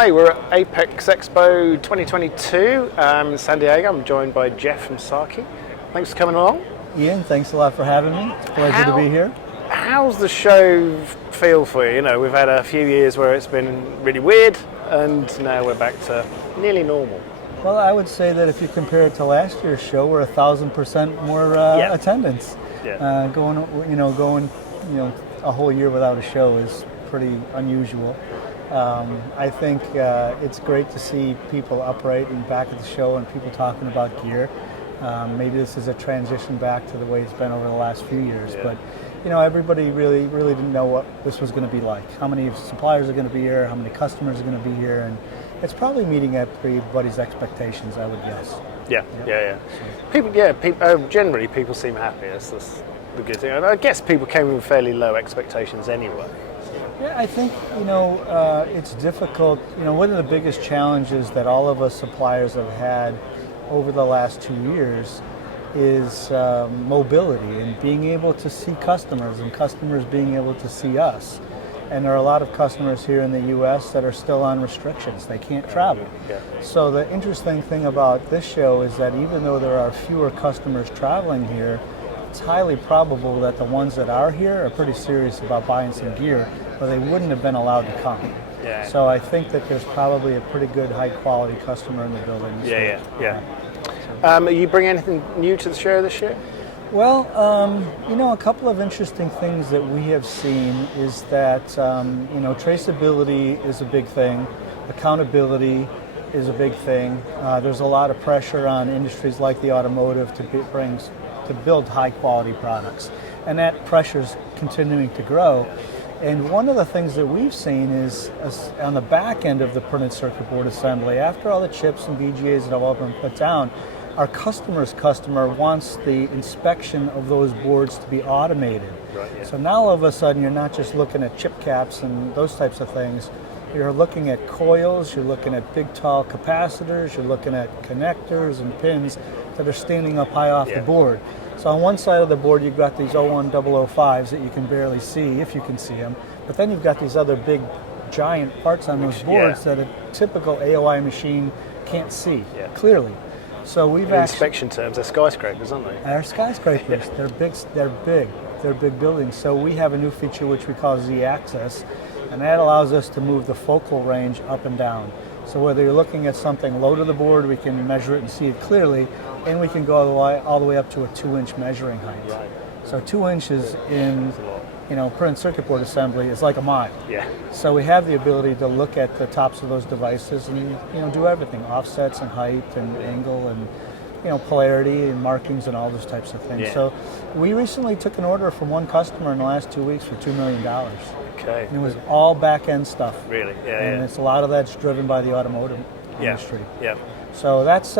Hi, we're at Apex Expo 2022 in San Diego. I'm joined by Jeff from Saki. Thanks for coming along. Ian, thanks a lot for having me. It's a pleasure to be here. How's the show feel for you? You know, we've had a few years where it's been really weird, and now we're back to nearly normal. Well, I would say that if you compare it to last year's show, we're 1,000% more attendance. Yeah. Going a whole year without a show is pretty unusual. I think it's great to see people upright and back at the show and people talking about gear. Maybe this is a transition back to the way it's been over the last few years, but everybody really didn't know what this was going to be like. How many suppliers are going to be here? How many customers are going to be here? And it's probably meeting everybody's expectations, I would guess. Yeah. Generally, people seem happy. That's the good thing. And I guess people came with fairly low expectations anyway. Yeah, I think, it's difficult. One of the biggest challenges that all of us suppliers have had over the last 2 years is mobility and being able to see customers and customers being able to see us. And there are a lot of customers here in the U.S. that are still on restrictions. They can't travel. Yeah. So the interesting thing about this show is that even though there are fewer customers traveling here, it's highly probable that the ones that are here are pretty serious about buying some gear, or they wouldn't have been allowed to come. Yeah. So I think that there's probably a pretty good high-quality customer in the building. Yeah. Are you bringing anything new to the show this year? Well, a couple of interesting things that we have seen is that, traceability is a big thing. Accountability is a big thing. There's a lot of pressure on industries like the automotive to build high-quality products. And that pressure is continuing to grow. And one of the things that we've seen is on the back end of the printed circuit board assembly, after all the chips and VGAs that have all been put down, our customer's customer wants the inspection of those boards to be automated. Right, yeah. So now all of a sudden you're not just looking at chip caps and those types of things. You're looking at coils, you're looking at big tall capacitors, you're looking at connectors and pins that are standing up high off the board. So on one side of the board you've got these 01005s that you can barely see, if you can see them, but then you've got these other big giant parts on those boards that a typical AOI machine can't see clearly. So we've in inspection terms, they're skyscrapers, aren't they? They're skyscrapers. They're big buildings. So we have a new feature which we call Z-Axis, and that allows us to move the focal range up and down. So whether you're looking at something low to the board, we can measure it and see it clearly, and we can go all the way up to a 2-inch measuring height. Right. So 2 inches in printed circuit board assembly is like a mile. Yeah. So we have the ability to look at the tops of those devices and do everything, offsets and height and angle and polarity and markings and all those types of things. Yeah. So we recently took an order from one customer in the last 2 weeks for $2 million. Okay. And it was all back-end stuff. Really? And it's a lot of that's driven by the automotive industry. Yeah. So that's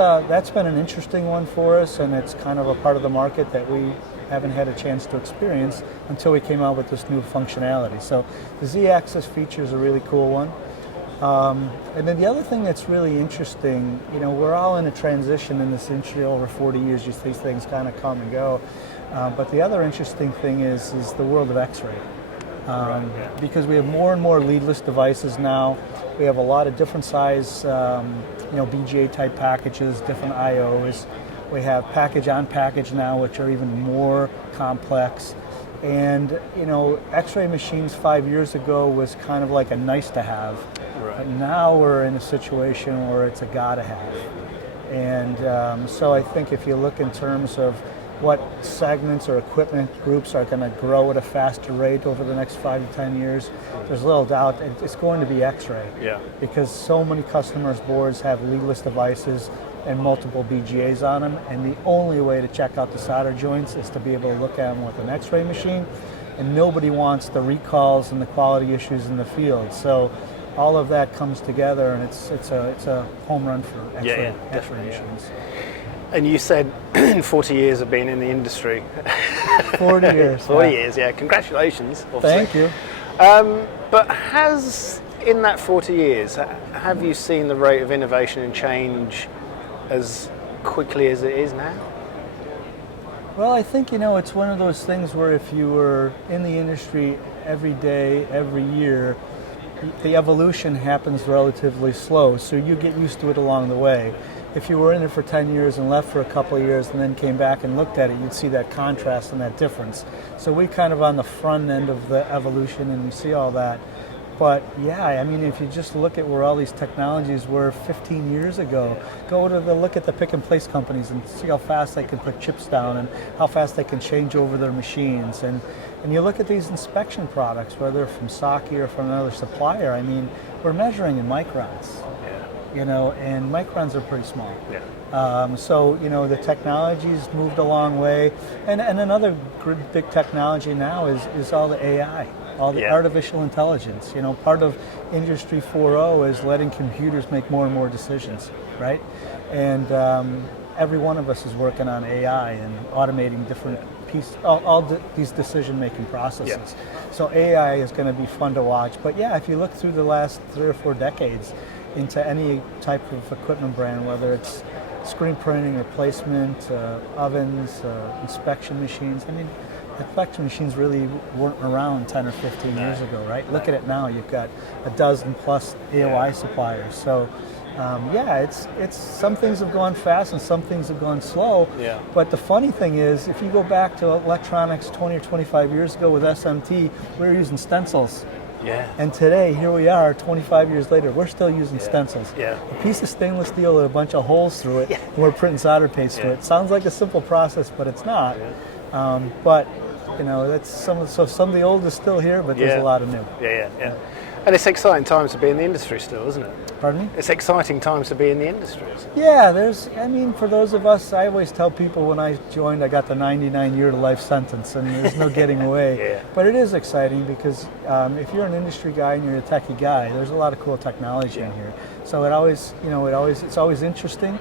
been an interesting one for us, and it's kind of a part of the market that we haven't had a chance to experience until we came out with this new functionality. So the Z-Axis feature is a really cool one. And then the other thing that's really interesting, we're all in a transition in this industry. Over 40 years, these things kind of come and go. But the other interesting thing is the world of X-ray. Because we have more and more leadless devices now. We have a lot of different size, BGA type packages, different IOs. We have package on package now, which are even more complex. And, X-ray machines 5 years ago was kind of like a nice to have. Right. But now we're in a situation where it's a gotta have. And so I think if you look in terms of what segments or equipment groups are going to grow at a faster rate over the next 5 to 10 years, there's little doubt it's going to be X-ray. Yeah. Because so many customers' boards have leadless devices and multiple BGAs on them, and the only way to check out the solder joints is to be able to look at them with an X-ray machine, and nobody wants the recalls and the quality issues in the field. So all of that comes together, and it's a home run for X-ray machines. And you said 40 years of being in the industry. 40 years. 40 years, yeah. Congratulations. Obviously. Thank you. But in that 40 years, have you seen the rate of innovation and change as quickly as it is now? Well, I think, it's one of those things where if you were in the industry every day, every year, the evolution happens relatively slow, so you get used to it along the way. If you were in it for 10 years and left for a couple of years and then came back and looked at it, you'd see that contrast and that difference. So we kind of on the front end of the evolution, and we see all that. But yeah, I mean, if you just look at where all these technologies were 15 years ago, look at the pick and place companies and see how fast they can put chips down and how fast they can change over their machines. And you look at these inspection products, whether from Saki or from another supplier, I mean, we're measuring in microns. You know, and microns are pretty small. Yeah. So, you know, the technology's moved a long way. And another big technology now is all the AI, all the artificial intelligence. You know, part of Industry 4.0 is letting computers make more and more decisions, right? And every one of us is working on AI and automating different pieces, these decision-making processes. Yeah. So AI is going to be fun to watch. But yeah, if you look through the last 3 or 4 decades, into any type of equipment brand, whether it's screen printing, replacement, ovens, inspection machines. I mean, inspection machines really weren't around 10 or 15 years ago, right? Look at it now. You've got a dozen plus AOI suppliers. So, it's some things have gone fast and some things have gone slow. Yeah. But the funny thing is, if you go back to electronics 20 or 25 years ago with SMT, we were using stencils. Yeah. And today, here we are, 25 years later, we're still using stencils. Yeah. A piece of stainless steel with a bunch of holes through it, and we're printing solder paste through it. Sounds like a simple process, but it's not. Yeah. But you know, that's some of the old is still here, but there's a lot of new. Yeah. And it's exciting times to be in the industry still, isn't it? Pardon me? It's exciting times to be in the industry. Isn't it? Yeah, I mean, for those of us, I always tell people when I joined, I got the 99-year to life sentence, and there's no getting away. Yeah. But it is exciting because if you're an industry guy and you're a techie guy, there's a lot of cool technology in here. So it's always interesting.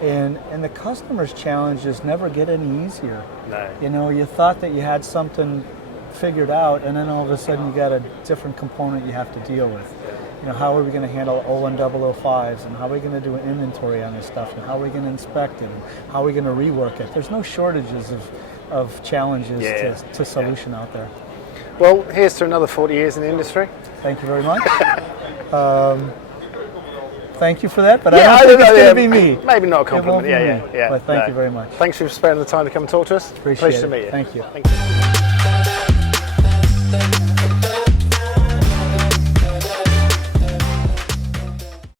And the customer's challenges never get any easier. No. You know, you thought that you had something figured out, and then all of a sudden you got a different component you have to deal with. You know, how are we going to handle 01005s, and how are we going to do an inventory on this stuff, and how are we going to inspect it, and how are we going to rework it? There's no shortages of challenges to solution out there. Well, here's to another 40 years in the industry. Thank you very much. Thank you for that, but I don't think it's going to be me. Maybe not a compliment. Yeah. But thank you very much. Thanks for sparing the time to come and talk to us. Appreciate Pleasure it. to meet you. Thank you. Thank you.